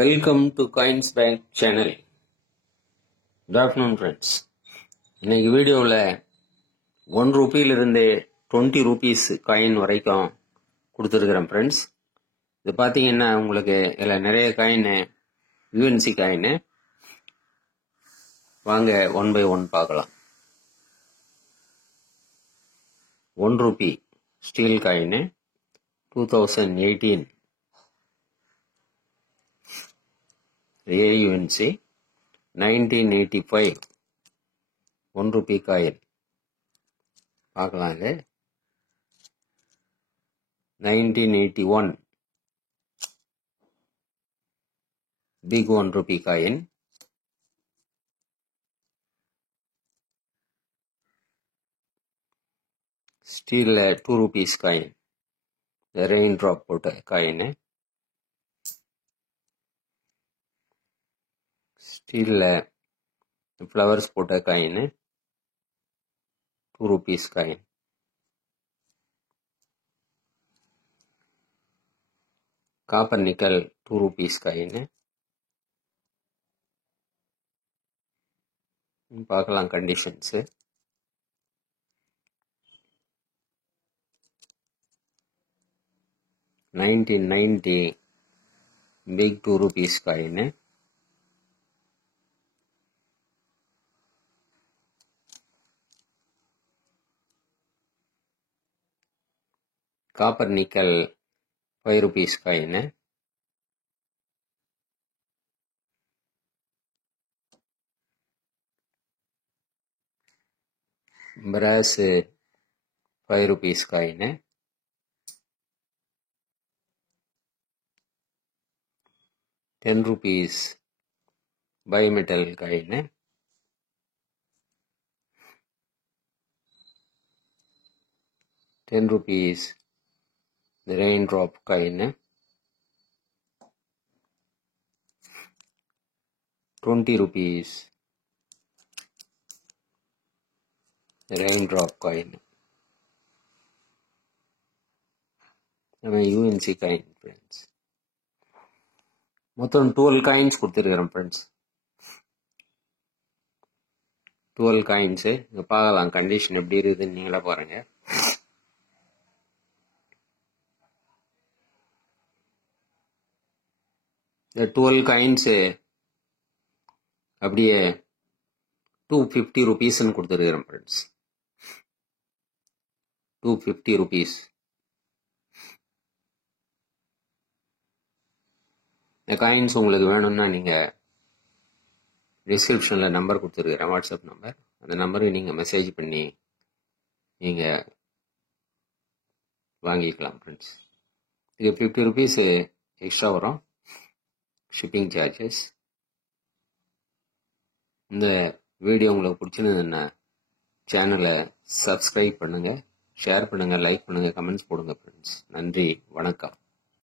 Welcome to coins bank channel. Good afternoon friends. இன்னைக்கு வீடியோவில் 1 ரூபீலிருந்து 20 rupees coin வரைக்கும் கொடுத்துருக்குறேன் ஃப்ரெண்ட்ஸ். இது பார்த்தீங்கன்னா உங்களுக்கு இதில் நிறைய காயின் யூஎன்சி காயின். வாங்க 1 by 1 பார்க்கலாம். 1 rupee steel coin 2018 AUNC 1985 1 rupee coin பார்க்கலாம். இது 1981 பிக் 1 ரூபி காயின். ஸ்டீலில் 2 ரூபீஸ் காயின், ரெயின் ட்ராப் போட்ட காயின். ஸ்டீலில் ஃப்ளவர்ஸ் போட்ட coin 2 rupees coin. Copper nickel 2 rupees coin. பார்க்கலாம் conditions. $1990 big 2 rupees coin. Copper nickel 5 rupees coin. Brass 5 rupees coin. ₹10 bimetal coin. ₹10 raindrop coin. 20 rupees raindrop coin. நம்ம UNC coin friends. மொத்தம் 12 coins கொடுத்துருக்கிறோம் friends. 12 coins இங்கே பார்க்கலாம் condition எப்படி இருக்குதுன்னு நீங்களே பாருங்கள். இந்த 12 காயின்ஸு அப்படியே 250 ரூபீஸ்ன்னு கொடுத்துருக்கிறோம் ஃப்ரெண்ட்ஸ். 250 ரூபீஸ். இந்த காயின்ஸ் உங்களுக்கு வேணும்னா நீங்கள் டிஸ்கிரிப்ஷனில் நம்பர் கொடுத்துருக்குறேன், வாட்ஸ்அப் நம்பர். அந்த நம்பருக்கு நீங்கள் மெசேஜ் பண்ணி நீங்கள் வாங்கிக்கலாம் ஃப்ரெண்ட்ஸ். இது 50 ரூபீஸ் எக்ஸ்ட்ரா வரும், ஷிப்பிங் சார்ஜஸ். இந்த வீடியோ உங்களுக்கு பிடிச்சிருந்ததுன்னா சேனலை சப்ஸ்கிரைப் பண்ணுங்கள், ஷேர் பண்ணுங்கள், லைக் பண்ணுங்கள், கமெண்ட்ஸ் போடுங்க ஃப்ரெண்ட்ஸ். நன்றி, வணக்கம்.